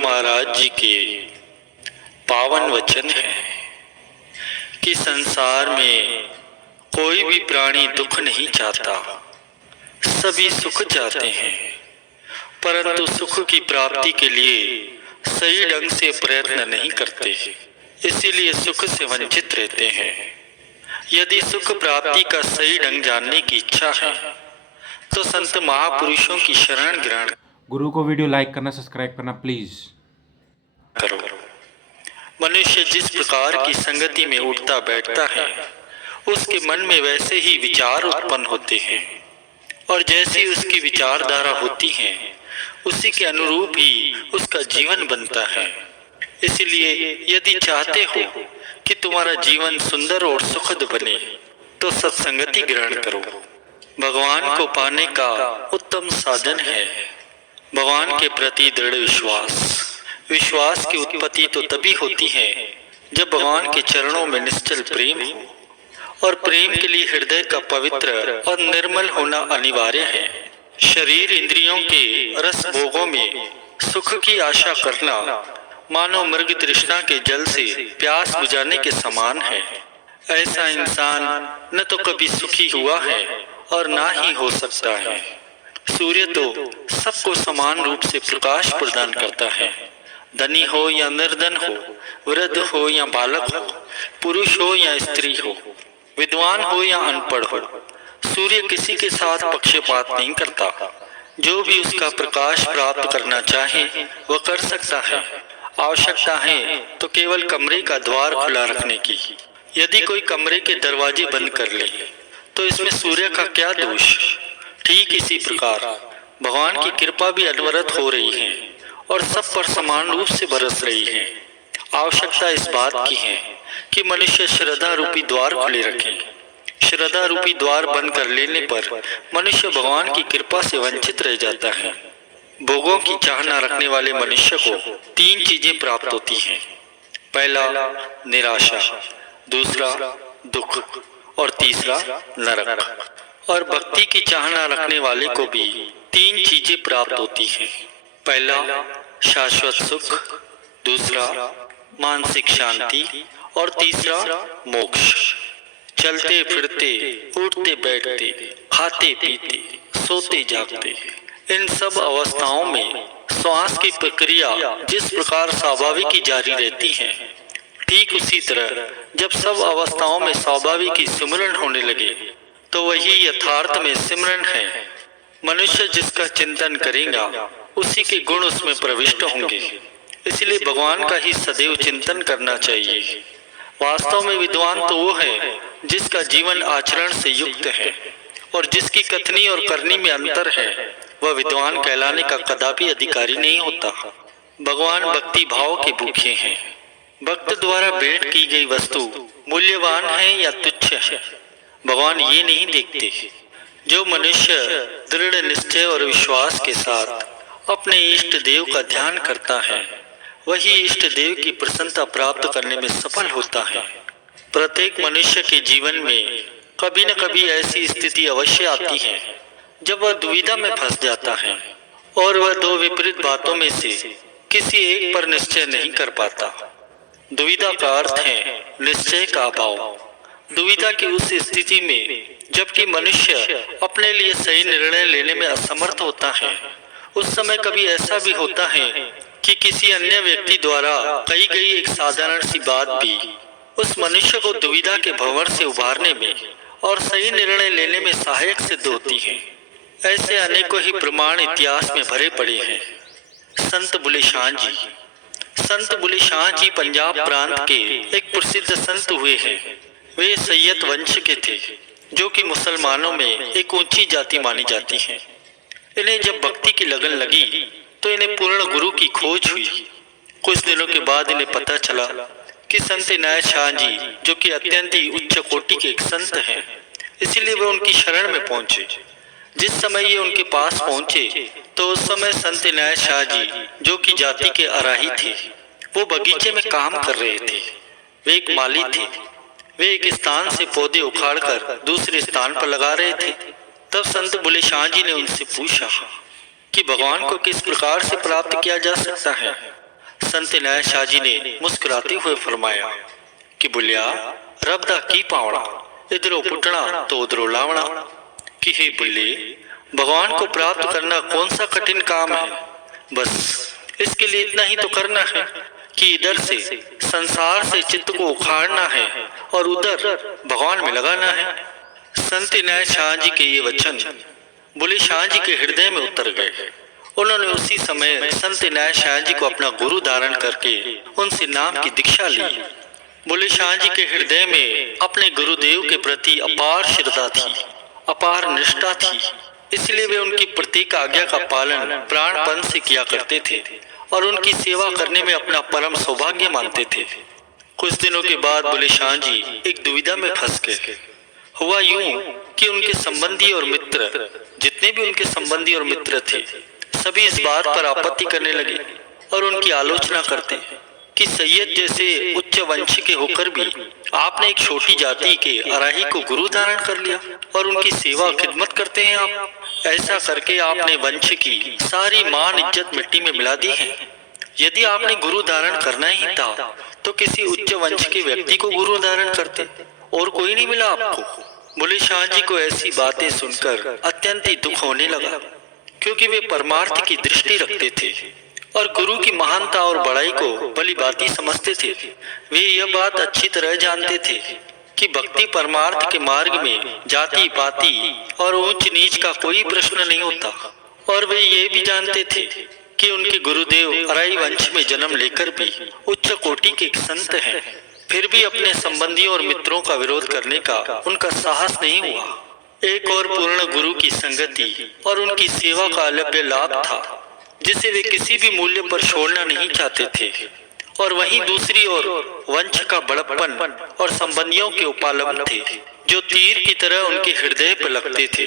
महाराज जी के पावन वचन है कि संसार में कोई भी प्राणी दुख नहीं चाहता, सभी सुख चाहते हैं, परंतु सुख की प्राप्ति के लिए सही ढंग से प्रयत्न नहीं करते, इसीलिए सुख से वंचित रहते हैं। यदि सुख प्राप्ति का सही ढंग जानने की इच्छा है तो संत महापुरुषों की शरण ग्रहण गुरु को वीडियो लाइक करना, सब्सक्राइब करना प्लीज करो। मनुष्य जिस प्रकार की संगति में उठता बैठता है उसके मन में वैसे ही विचार उत्पन्न होते हैं, और जैसी उसकी विचारधारा होती है उसी के अनुरूप ही उसका जीवन बनता है। इसलिए यदि चाहते हो कि तुम्हारा जीवन सुंदर और सुखद बने तो सत्संगति ग्रहण करो। भगवान को पाने का उत्तम साधन है भगवान के प्रति दृढ़ विश्वास। विश्वास की उत्पत्ति तो तभी होती है जब भगवान के चरणों में निश्चल प्रेम हो, और प्रेम के लिए हृदय का पवित्र और निर्मल होना अनिवार्य है। शरीर इंद्रियों के रस भोगों में सुख की आशा करना मानो मृग तृष्णा के जल से प्यास बुझाने के समान है। ऐसा इंसान न तो कभी सुखी हुआ है और ना ही हो सकता है। सूर्य तो सबको समान रूप से प्रकाश प्रदान करता है, धनी हो या निर्धन हो, वृद्ध हो या बालक हो, पुरुष हो या स्त्री हो, विद्वान हो या अनपढ़ हो, सूर्य किसी के साथ पक्षपात नहीं करता। जो भी उसका प्रकाश प्राप्त करना चाहे वह कर सकता है। आवश्यकता है तो केवल कमरे का द्वार खुला रखने की। यदि कोई कमरे के दरवाजे बंद कर ले तो इसमें सूर्य का क्या दोष। ठीक इसी प्रकार भगवान की कृपा भी अनवरत हो रही है और सब पर समान रूप से बरस रही है। आवश्यकता इस बात की है कि मनुष्य श्रद्धा रूपी द्वार खुले रखे। श्रद्धा रूपी द्वार बंद कर लेने पर मनुष्य भगवान की कृपा से वंचित रह जाता है। भोगों की चाह न रखने वाले मनुष्य को तीन चीजें प्राप्त होती हैं। पहला निराशा, दूसरा दुख और तीसरा नरक। और भक्ति की चाह न रखने वाले को भी तीन चीजें प्राप्त होती हैं। पहला शाश्वत सुख, दूसरा मानसिक शांति और तीसरा मोक्ष। चलते फिरते, उठते बैठते, खाते पीते, सोते जागते, इन सब अवस्थाओं में श्वास की प्रक्रिया जिस प्रकार स्वाभाविक ही जारी रहती है, ठीक उसी तरह जब सब अवस्थाओं में स्वाभाविक ही सिमरन होने लगे तो वही यथार्थ में सिमरन है। मनुष्य जिसका चिंतन करेगा उसी के गुण उसमें प्रविष्ट होंगे। इसलिए भगवान का ही सदैव चिंतन करना चाहिए। वास्तव में विद्वान तो वो है जिसका जीवन आचरण से युक्त है, और जिसकी कथनी और करनी में अंतर है वह विद्वान कहलाने का कदापि अधिकारी नहीं होता। भगवान भक्ति भाव के भूखे हैं। भक्त द्वारा भेंट की गई वस्तु मूल्यवान है या तुच्छ है, भगवान ये नहीं देखते। जो मनुष्य दृढ़ निश्चय और विश्वास के साथ अपने इष्ट देव का ध्यान करता है वही इष्ट देव की प्रसन्नता प्राप्त करने में सफल होता है। प्रत्येक मनुष्य के जीवन में कभी न कभी ऐसी स्थिति अवश्य आती है जब वह दुविधा में फंस जाता है और वह दो विपरीत बातों में से किसी एक पर निश्चय नहीं कर पाता। दुविधा का अर्थ है निश्चय का अभाव। दुविधा की उस स्थिति में जबकि मनुष्य अपने लिए सही निर्णय लेने में असमर्थ होता है, उस समय कभी ऐसा भी होता है कि किसी अन्य व्यक्ति द्वारा कही गई एक साधारण सी बात भी उस मनुष्य को दुविधा के भंवर से उबारने में और सही निर्णय लेने में सहायक सिद्ध होती है। ऐसे अनेकों ही प्रमाण इतिहास में भरे पड़े हैं। संत बुले शाह जी पंजाब प्रांत के एक प्रसिद्ध संत हुए हैं। वे सैयद वंश के थे जो कि मुसलमानों में एक ऊंची जाति मानी जाती है। इन्हें जब भक्ति की लगन लगी तो इन्हें पूर्ण गुरु की खोज हुई। कुछ दिनों के बाद इन्हें पता चला कि संत इनायत शाह जी जो कि अत्यंत ही उच्च कोटि के एक संत हैं, इसलिए वे उनकी शरण में पहुंचे। जिस समय ये उनके पास पहुंचे तो उस समय संत इनायत शाह जी जो कि जाति के अराही थे वो बगीचे में काम कर रहे थे। वे एक माली थे। वे एक स्थान से पौधे उखाड़कर दूसरे स्थान पर लगा रहे थे। तब संत बुले शाह जी ने उनसे पूछा कि भगवान को किस प्रकार से प्राप्त किया जा सकता है। संत इनायत शाह जी ने मुस्कुराते हुए फरमाया कि बुलिया रब दा की पावना, इधरों पुटना तो उधरों लावना। कि हे बुल्ले, भगवान को प्राप्त करना कौन सा कठिन काम है, बस इसके लिए इतना ही तो करना है कि इधर से संसार से चित्त को उखाड़ना है और उधर भगवान में लगाना है। संत इनायत शाह जी के ये वचन बुले शाह जी के हृदय में उतर गए। उन्होंने उसी समय संत इनायत शाह जी को अपना गुरु धारण करके उनसे नाम की दीक्षा ली। बुले शाह जी के हृदय में अपने गुरुदेव के प्रति अपार श्रद्धा थी, अपार निष्ठा थी, इसलिए वे उनकी प्रत्येक आज्ञा का पालन प्राणपण से किया करते थे और उनकी सेवा करने में अपना परम सौभाग्य मानते थे। कुछ दिनों के बाद बुले शाह जी एक दुविधा में फंस गए। हुआ यूं कि उनके संबंधी और मित्र, जितने भी उनके संबंधी और मित्र थे, सभी इस बात पर आपत्ति करने लगे और उनकी आलोचना करते कि सैयद जैसे उच्च वंश के होकर भी आपने एक छोटी जाति के अराही को गुरु धारण कर लिया और उनकी सेवा खिदमत करते हैं आप। ऐसा करके आपने वंश की सारी मान इज्जत मिट्टी में मिला दी है। यदि आपने गुरु धारण करना ही था तो किसी उच्च वंश के व्यक्ति को गुरु धारण करते, और कोई नहीं मिला आपको। बुले शाह जी को ऐसी बातें सुनकर अत्यंत ही दुख होने लगा, क्योंकि वे परमार्थ की दृष्टि रखते थे और गुरु की महानता और बड़ाई को भली भांति समझते थे। वे यह बात अच्छी तरह जानते थे कि भक्ति परमार्थ के मार्ग में जाति पाति और ऊंच नीच का कोई प्रश्न नहीं होता, और वे ये भी जानते थे कि उनके गुरुदेव अराई वंश में जन्म लेकर भी उच्च कोटि के संत हैं। फिर भी अपने संबंधियों और मित्रों का विरोध करने का उनका साहस नहीं हुआ। एक और पूर्ण गुरु की संगति और उनकी सेवा का अलभ्य लाभ था, जिसे वे किसी भी मूल्य पर छोड़ना नहीं चाहते थे। और वहीं दूसरी ओर वंश का बड़प्पन और संबंधियों के उपालंब थे, जो तीर की तरह उनके हृदय पर लगते थे।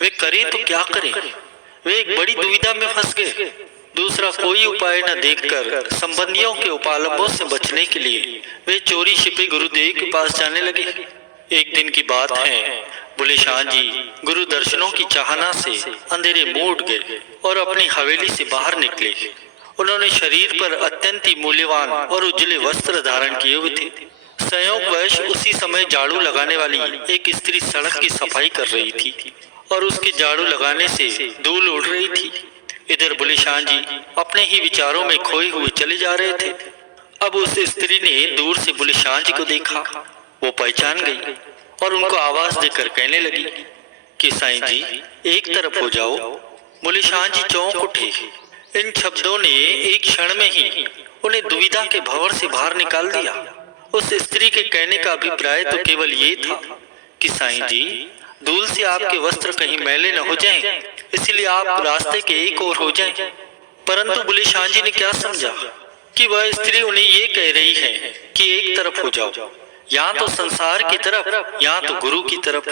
वे करें तो क्या करें? वे एक बड़ी दुविधा में फंस गए। दूसरा कोई उपाय न देखकर संबंधियों के उपालंबों से बचने के लिए वे चोरी छिपे गुरुदेव के पास जाने लगे। एक दिन की बात है, बुले शाह जी गुरु दर्शनों की चाहना से अंधेरे में उठ गए और अपनी हवेली से बाहर निकले। उन्होंने शरीर पर अत्यंत ही मूल्यवान और उज्जले वस्त्र धारण किए हुए थे। संयोगवश उसी समय झाड़ू लगाने वाली एक स्त्री सड़क की सफाई कर रही थी और उसके झाड़ू लगाने से धूल उड़ रही थी। इधर बुले शाह जी अपने ही विचारों में खोए हुए चले जा रहे थे। अब उस स्त्री ने दूर से बुले शाह जी को देखा। वो पहचान गई और उनको आवाज देकर कहने लगी कि साईं जी एक तरफ हो जाओ। बुले शाह जी चौंक उठे। इन शब्दों ने एक क्षण में ही उन्हें दुविधा के भंवर से बाहर निकाल दिया। उस स्त्री के कहने का अभिप्राय तो केवल ये था कि साईं जी धूल से आपके वस्त्र कहीं मैले न हो जाएं, इसलिए आप रास्ते के एक ओर हो जाएं। परंतु बुले शाह जी ने क्या समझा कि वह स्त्री उन्हें ये कह रही है कि एक तरफ हो जाओ, या तो संसार की तरफ या तो गुरु की तरफ।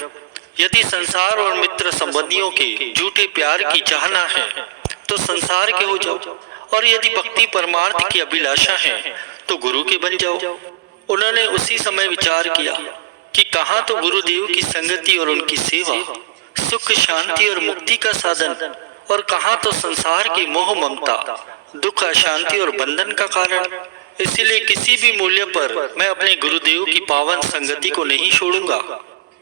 यदि संसार और मित्र संबंधियों के झूठे प्यार की चाहना है तो संसार के हो जाओ, और यदि भक्ति परमार्थ की अभिलाषा है तो गुरु के बन जाओ। उन्होंने उसी समय विचार किया कि कहाँ तो गुरुदेव की संगति और उनकी सेवा सुख शांति और मुक्ति का साधन, और कहाँ तो संसार की मोह ममता दुख अशांति और बंधन का कारण। इसीलिए किसी भी मूल्य पर मैं अपने गुरुदेव की पावन संगति को नहीं छोड़ूंगा।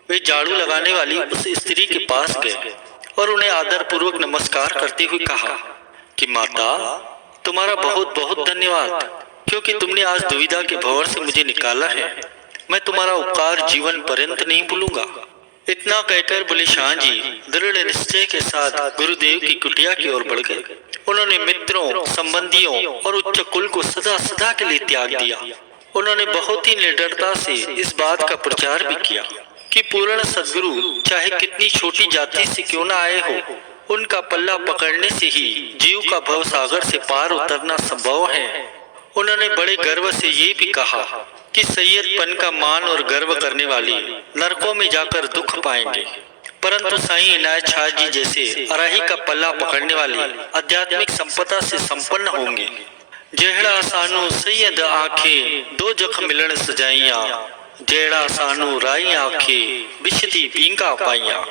वे झाड़ू लगाने वाली उस स्त्री के पास गए और उन्हें आदर पूर्वक नमस्कार करते हुए कहा कि माता तुम्हारा बहुत बहुत धन्यवाद, क्योंकि तुमने आज दुविधा के भंवर से मुझे निकाला है। मैं तुम्हारा उपकार जीवन पर्यंत नहीं भूलूंगा। इतना कहकर बुले शाह जी दृढ़ निश्चय के साथ गुरुदेव की कुटिया की ओर बढ़ गए। उन्होंने मित्रों संबंधियों और उच्च कुल को सदा सदा के लिए त्याग दिया। उन्होंने बहुत ही निडरता से इस बात का प्रचार भी किया कि पूर्ण सद्गुरु चाहे कितनी छोटी जाति से क्यों न आए हो, उनका पल्ला पकड़ने से ही जीव का भव सागर से पार उतरना संभव है। उन्होंने बड़े गर्व से ये भी कहा कि सैयदपन का मान और गर्व करने वाले नरकों में जाकर दुख पाएंगे, परंतु साईं इनायत शाह जी जैसे अराही का पल्ला पकड़ने वाले आध्यात्मिक संपदा से संपन्न होंगे। जेड़ा सानू सैयद आखे दो जख मिलन सजाइया, जेड़ा सानू राई आखे बिशती पींगा पाइया।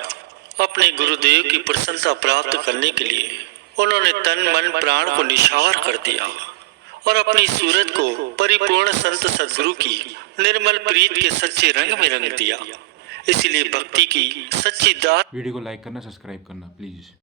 अपने गुरुदेव की प्रशंसा प्राप्त करने के लिए उन्होंने तन मन प्राण को निछावर कर दिया और अपनी सूरत को परिपूर्ण संत सद्गुरु की निर्मल प्रीत के सच्चे रंग में रंग दिया। इसलिए भक्ति की सच्ची दात वीडियो को लाइक करना, सब्सक्राइब करना प्लीज़।